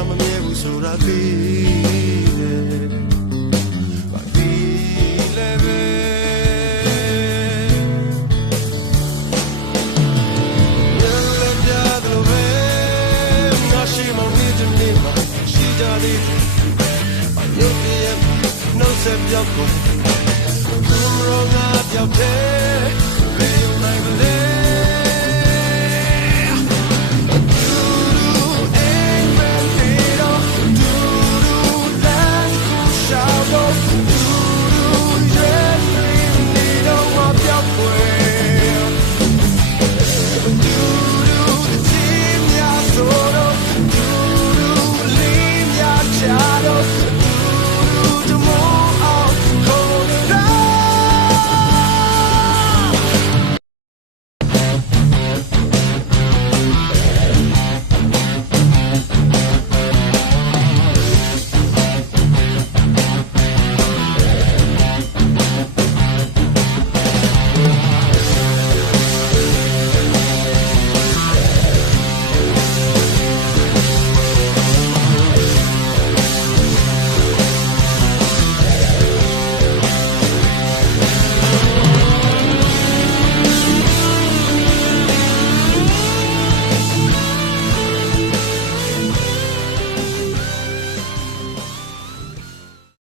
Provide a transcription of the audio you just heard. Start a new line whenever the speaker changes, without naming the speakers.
စားမမြဲဘူးဆိုတာသိတယ်ဘာဒီလဲပဲ
ရောက်ကိုဘုံရောငါပြောက်တယ်